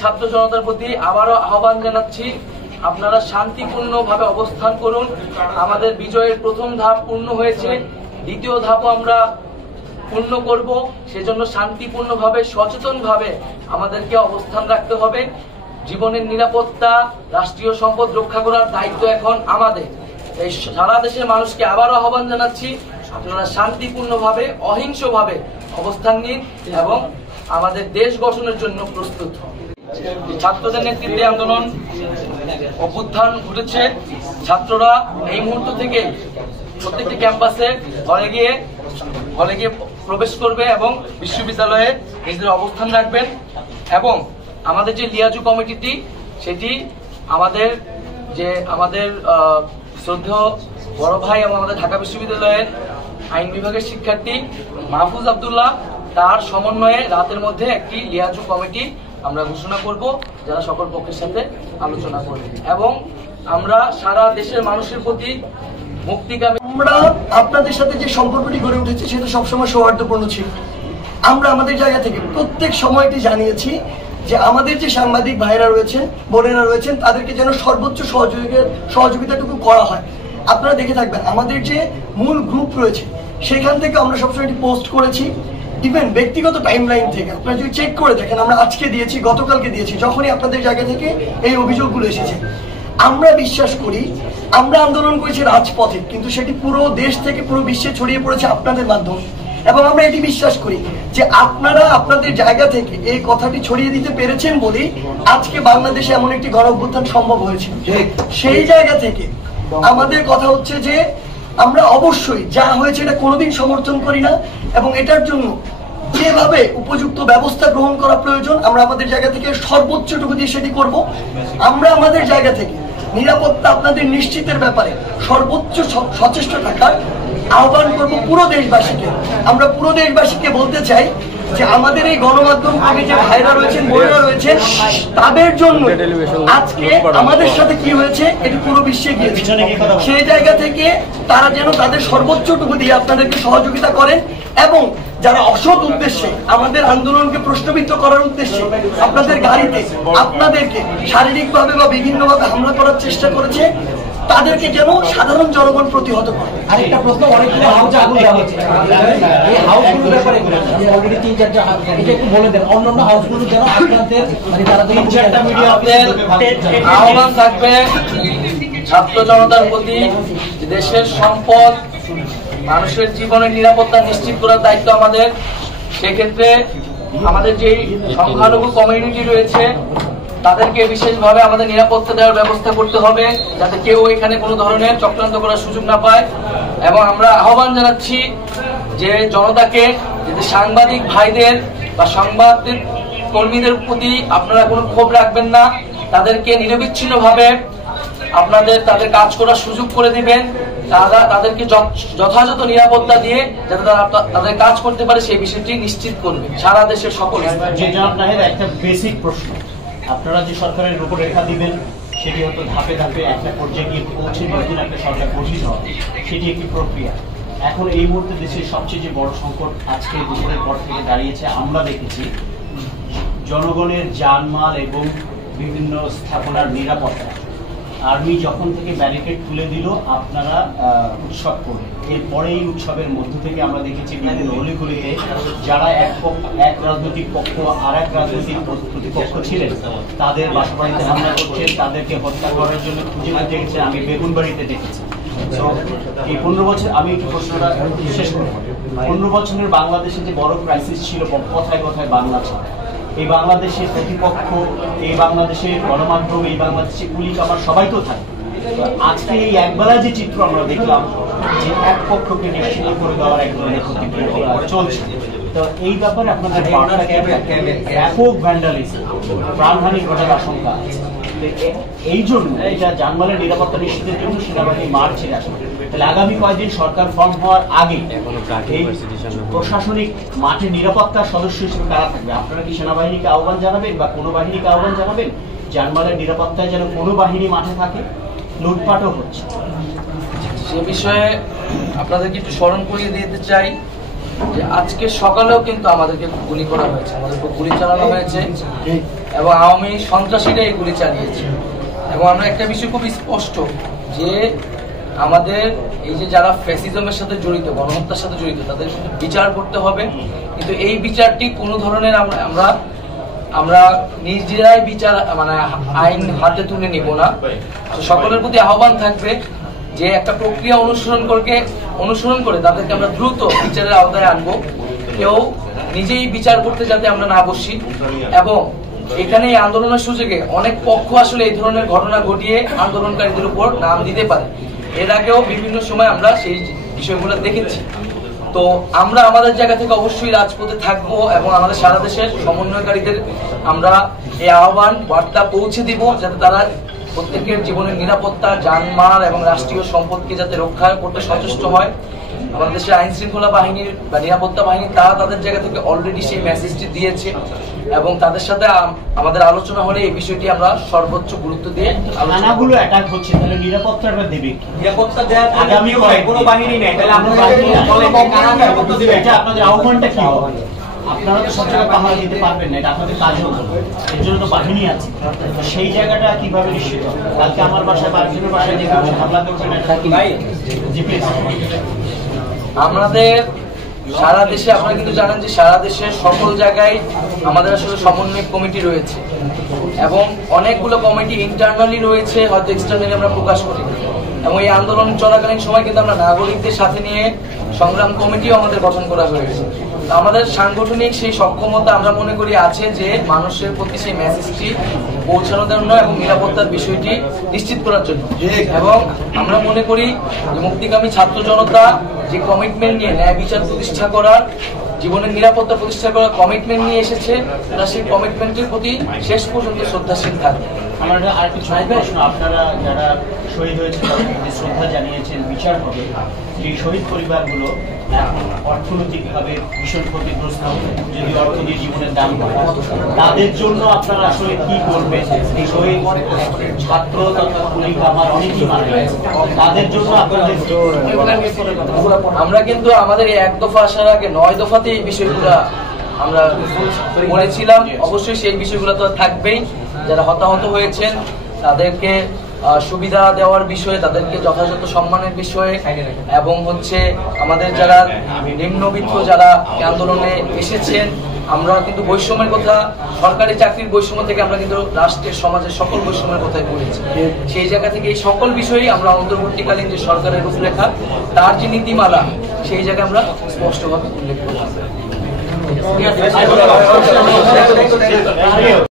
ছাত্র জনতার প্রতি আবারও আহ্বান জানাচ্ছি, আপনারা শান্তিপূর্ণভাবে অবস্থান করুন। আমাদের বিজয়ের প্রথম ধাপ পূর্ণ হয়েছে, দ্বিতীয় ধাপও আমরা পূর্ণ করব। সেজন্য শান্তিপূর্ণভাবে সচেতনভাবে আমাদেরকে অবস্থান রাখতে হবে। জীবনের নিরাপত্তা, রাষ্ট্রীয় সম্পদ রক্ষা করার দায়িত্ব এখন আমাদের। এই সারা দেশের মানুষকে আবারও আহ্বান জানাচ্ছি, আপনারা শান্তিপূর্ণভাবে অহিংসভাবে অবস্থান নিন এবং আমাদের দেশ গঠনের জন্য প্রস্তুত হন। ছাত্রদের নেতৃত্বে আন্দোলন অভ্যুত্থান ঘটেছে। ছাত্ররা এই মুহূর্ত থেকে প্রত্যেকটি ক্যাম্পাসে হলে গিয়ে প্রবেশ করবে এবং বিশ্ববিদ্যালয়ে নিজেদের অবস্থান রাখবেন। এবং আমাদের যে লিয়াজু কমিটিটি, সেটি আমাদের শ্রদ্ধেয় বড় ভাই এবং আমাদের ঢাকা বিশ্ববিদ্যালয়ের আইন বিভাগের শিক্ষার্থী মাহফুজ আব্দুল্লাহ, তার সমন্বয়ে রাতের মধ্যে একটি লিয়াজু কমিটি আমরা ঘোষণা করব, যারা সকল পক্ষের সাথে আলোচনা করবে। এবং আমরা সারা দেশের মানুষের প্রতি মুক্তিকামী, আমরা আপনাদের সাথে যে সম্পর্কটি গড়ে উঠেছে সেটা সবসময় সৌহার্দ্যপূর্ণ ছিল। আমরা আমাদের জায়গা থেকে প্রত্যেক সময়টি জানিয়েছি যে আমাদের যে সাংবাদিক ভাইরা রয়েছেন, বোনেরা রয়েছেন, তাদেরকে যেন সর্বোচ্চ সহযোগিতাটুকু করা হয়। আপনারা দেখে থাকবেন আমাদের যে মূল গ্রুপ রয়েছে সেখান থেকে আমরা সবসময় এটি পোস্ট করেছি। ইভেন ব্যক্তিগত টাইমলাইন থেকে আপনারা যদি চেক করে দেখেন, আমরা আজকে দিয়েছি, গতকালকে দিয়েছি, যখনই আপনাদের জায়গা থেকে এই অভিযোগগুলো এসেছে। আমরা বিশ্বাস করি, আমরা আন্দোলন করেছি রাজপথে, কিন্তু সেটি পুরো দেশ থেকে পুরো বিশ্বে ছড়িয়ে পড়েছে আপনাদের মাধ্যমে। এবং আমরা এটি বিশ্বাস করি যে আপনারা আপনাদের জায়গা থেকে এই কথাটি ছড়িয়ে দিতে পেরেছেন বলেই আজকে বাংলাদেশে এমন একটি গণঅভ্যুত্থান সম্ভব হয়েছে। সেই জায়গা থেকে আমাদের কথা হচ্ছে যে আমরা অবশ্যই যা হয়েছে এটা কোনোদিন সমর্থন করি না, এবং এটার জন্য যেভাবে উপযুক্ত ব্যবস্থা গ্রহণ করা প্রয়োজন আমরা আমাদের জায়গা থেকে সর্বোচ্চটুকু দিয়ে সেটি করব। আমরা আমাদের জায়গা থেকে নিরাপত্তা আপনাদের নিশ্চিতের ব্যাপারে সর্বোচ্চ সচেষ্ট থাকার আহ্বান করব পুরো দেশবাসীকে। আমরা পুরো দেশবাসীকে বলতে চাই যে আমাদের এই গণমাধ্যম কর্মী যে ভাইরা রয়েছেন, বোনেরা রয়েছেন, তাদের জন্য আজকে আমাদের সাথে কি হয়েছে এটি পুরো বিশ্বে গিয়েছে। সেই জায়গা থেকে তারা যেন তাদের সর্বোচ্চটুকু দিয়ে আপনাদেরকে সহযোগিতা করেন, এবং যারা অসৎ উদ্দেশ্যে আমাদের আন্দোলনকে প্রশ্নবিদ্ধ করার উদ্দেশ্যে আপনাদের গাড়িতে আপনাদেরকে শারীরিকভাবে বা বিভিন্নভাবে হামলা করার চেষ্টা করেছে, তাদেরকে যেন সাধারণ জনগণ প্রতিহত করে। আরেকটা প্রশ্ন, অনেকগুলো হাউসে আগুন দেওয়া হচ্ছে, এই হাউসগুলোর ব্যাপারে অলরেডি 3-4টা এটা একটু বলে দেন। অন্যান্য হাউসগুলো যেন আপনাদের মানে তারা 3-4টা মিডিয়াদের আহ্বান থাকবে ছাত্র জনতার প্রতি, দেশের সম্পদ, মানুষের জীবনের নিরাপত্তা নিশ্চিত করার দায়িত্ব আমাদের। সেক্ষেত্রে আমাদের যে সংখ্যালঘু কমিউনিটি রয়েছে তাদেরকে বিশেষভাবে আমাদের নিরাপত্তা দেওয়ার ব্যবস্থা করতে হবে, যাতে কেউ এখানে কোনো ধরনের চক্রান্ত করার সুযোগ না পায়। এবং আমরা আহ্বান জানাচ্ছি যে জনতাকে, যদি সাংবাদিক ভাইদের বা সংবাদ কর্মীদের প্রতি আপনারা কোনো ক্ষোভ রাখবেন না, তাদেরকে নিরবিচ্ছিন্নভাবে তাদের কাজ করার সুযোগ করে দিবেন। তাদেরকে যথাযথ নিরাপত্তা দিয়ে যাতে তারা তাদের কাজ করতে পারে সেই বিষয়টি নিশ্চিত করবে সারা দেশের সকল। একটা বেসিক প্রশ্ন, আপনারা যে সরকারের রূপরেখা দিবেন সেটি হয়তো ধাপে ধাপে একটা পর্যায়ে গিয়ে পৌঁছে নতুন একটা সরকার গঠিত হবে, সেটি একটি প্রক্রিয়া। এখন এই মুহূর্তে দেশের সবচেয়ে যে বড় সংকট আজকে দুপুরের পর থেকে দাঁড়িয়েছে, আমরা দেখেছি জনগণের জানমাল এবং বিভিন্ন স্থাপনার নিরাপত্তা। আর্মি যখন থেকে ব্যারিকেড তুলে দিল আপনারা উৎসব করে, এরপরে এই উৎসবের মধ্য থেকে আমরা দেখেছি বিভিন্ন অলিগলিতে যারা এক রাজনৈতিক পক্ষ আর এক রাজনৈতিক প্রতিপক্ষ ছিলেন তাদের বাসাবাড়িতে হামলা করছেন, তাদেরকে হত্যা করার জন্য খুঁজে খুঁজে গেছেন। আমি বেগুনবাড়িতে দেখেছি। এই 15 বছর, আমি একটু প্রশ্নটা শেষ করব, 15 বছরের বাংলাদেশে যে বড় ক্রাইসিস ছিল, কথায় কথায় বাংলা ছিল, এই বাংলাদেশের প্রতিপক্ষ, এই বাংলাদেশের গণমাধ্যম, এই বাংলাদেশের পুলিশ, আমার সবাই তো থাকে। আজকে এই একবেলা যে চিত্র আমরা দেখলাম যে এক পক্ষকে নিশ্চিত করে দেওয়ার এক ধরনের প্রতিক্রিয়া চলছে, তো এই ব্যাপারে আপনাদের ব্যাপক ভ্যান্ডালিজম, প্রাণহানি ঘটার আশঙ্কা আছে। এই জন্য এটা জানমালের নিরাপত্তা নিশ্চিতের জন্য সেনাবাহিনী মাঠ ছেড়ে আসবে। তাহলে আগামী কয়েকদিন সরকার ফর্ম হওয়ার আগে এই প্রশাসনিক মাঠে নিরাপত্তার সদস্য হিসেবে কারা থাকবে? আপনারা কি সেনাবাহিনীকে আহ্বান জানাবেন বা কোনো বাহিনীকে আহ্বান জানাবেন জানমালের নিরাপত্তায় যেন কোনো বাহিনী মাঠে থাকে? লুটপাটও হচ্ছে, সে বিষয়ে আপনাদেরকে একটু স্মরণ করিয়ে দিতে চাই যে আজকে সকালেও কিন্তু আমাদেরকে গুলি করা হয়েছে, আমাদের উপর গুলি চালানো হয়েছে। এবং আওয়ামী সন্ত্রাসীরা এগুলি চালিয়েছে। এবং আমরা একটা বিষয় খুব স্পষ্ট যে আমাদের এই যে যারা ফ্যাসিজমের সাথে জড়িত, গণহত্যার সাথে জড়িত, তাদের কিন্তু বিচার করতে হবে। কিন্তু এই বিচারটি কোনো ধরনের আমরা নিজেরাই বিচার মানে আইন হাতে তুলে নিব না। তো সকলের প্রতি আহ্বান থাকবে যে একটা প্রক্রিয়া অনুসরণ করে তাদেরকে আমরা দ্রুত বিচারের আওতায় আনবো। কেউ নিজেই বিচার করতে যাতে আমরা না বসি। এবং এখানে এই আন্দোলনের সুযোগে অনেক পক্ষ আসলে এই ধরনের ঘটনা ঘটিয়ে আন্দোলনকারীদের উপর নাম দিতে পারে। এর আগেও বিভিন্ন সময় আমরা সেই বিষয়গুলো দেখেছি। তো আমরা আমাদের জায়গা থেকে অবশ্যই রাজপথে থাকবো এবং আমাদের সারা দেশের সমন্বয়কারীদের আমরা এই আহ্বান বার্তা পৌঁছে দিব যাতে তারা প্রত্যেকের জীবনের নিরাপত্তা, জানমাল এবং রাষ্ট্রীয় সম্পদকে যাতে রক্ষা করতে সচেষ্ট হয়। আমাদের দেশের আইন শৃঙ্খলা বাহিনীর বা নিরাপত্তা বাহিনী তারা তাদের জায়গা থেকে অলরেডি সেই মেসেজটি দিয়েছে এবং তাদের সাথে আমাদের আলোচনা হলে এই বিষয়টি আমরা সর্বোচ্চ গুরুত্ব দিয়ে থানাগুলো অ্যাটাক হচ্ছে, তাহলে নিরাপত্তাটা দেবে কি? নিরাপত্তা দেওয়ার আগামী কোনো বাহিনী নেই, তাহলে আমরা এটা আপনাদের আহ্বানটা কি হবে? আপনারা তো সব জায়গায় পাহারা দিতে পারবেন না, এটা আপনাদের কাজও এর জন্য তো বাহিনী আছে। তো সেই জায়গাটা কিভাবে নিশ্চিত হবে? কালকে আমার বাসায় বা একজনের বাসায় যে হামলা করবেন এটা কি জিপিএস? আমাদের সারা দেশে আপনারা কিন্তু জানেন যে সারা দেশের সকল জায়গায় আমাদের আসলে সমন্বয় কমিটি রয়েছে এবং অনেকগুলো কমিটি ইন্টারনালি রয়েছে, হয়তো এক্সটার্নালি আমরা প্রকাশ করি। এবং এই আন্দোলন চলাকালীন সময় কিন্তু আমরা নাগরিকদের সাথে নিয়ে সংগ্রাম কমিটিও আমাদের গঠন করা হয়েছে। আমাদের সাংগঠনিক সেই সক্ষমতা আমরা মনে করি আছে যে মানুষের প্রতি সেই মেসেজটি পৌঁছানোর জন্য এবং নিরাপত্তার বিষয়টি নিশ্চিত করার জন্য। এবং আমরা মনে করি যে মুক্তিকামী ছাত্র জনতা যে কমিটমেন্ট নিয়ে ন্যায় বিচার প্রতিষ্ঠা করার, জীবনের নিরাপত্তা প্রতিষ্ঠা করার কমিটমেন্ট নিয়ে এসেছে, তারা সেই কমিটমেন্টের প্রতি শেষ পর্যন্ত শ্রদ্ধাশীল থাকবে। আমার আর কিছু প্রশ্ন, আপনারা যারা শহীদ হয়েছে তাদের প্রতি শ্রদ্ধা জানিয়েছেন, বিচার হবে, এই শহীদ পরিবারগুলো এখন অর্থনৈতিকভাবে ভীষণ ক্ষতিগ্রস্ত, যদি অর্থ দিয়ে জীবনের দাম হয়, তাদের জন্য আপনারা আসলে কি করবেন? এই শহীদ ছাত্র তথা পুলিশ আমার অনেকেই মারা গেছে, তাদের জন্য আপনাদের আমরা কিন্তু আমাদের এই 1 দফা আসার আগে 9 দফাতে এই বিষয়গুলো আমরা বলেছিলাম। অবশ্যই সেই বিষয়গুলো তো থাকবেই। যারা হতাহত হয়েছেন তাদেরকে সুবিধা দেওয়ার বিষয়ে, তাদেরকে যথাযথ সম্মানের বিষয়ে, এবং হচ্ছে আমাদের যারা নিম্নবিত্ত যারা আন্দোলনে এসেছেন, আমরা কিন্তু বৈষম্যের কথা, সরকারি চাকরির বৈষম্য থেকে আমরা কিন্তু রাষ্ট্রের সমাজের সকল বৈষম্যের কথাই বলেছি। সেই জায়গা থেকে এই সকল বিষয়েই আমরা অন্তর্বর্তীকালীন যে সরকারের রূপরেখা, তার যে নীতিমালা, সেই জায়গায় আমরা স্পষ্টভাবে উল্লেখ করছি।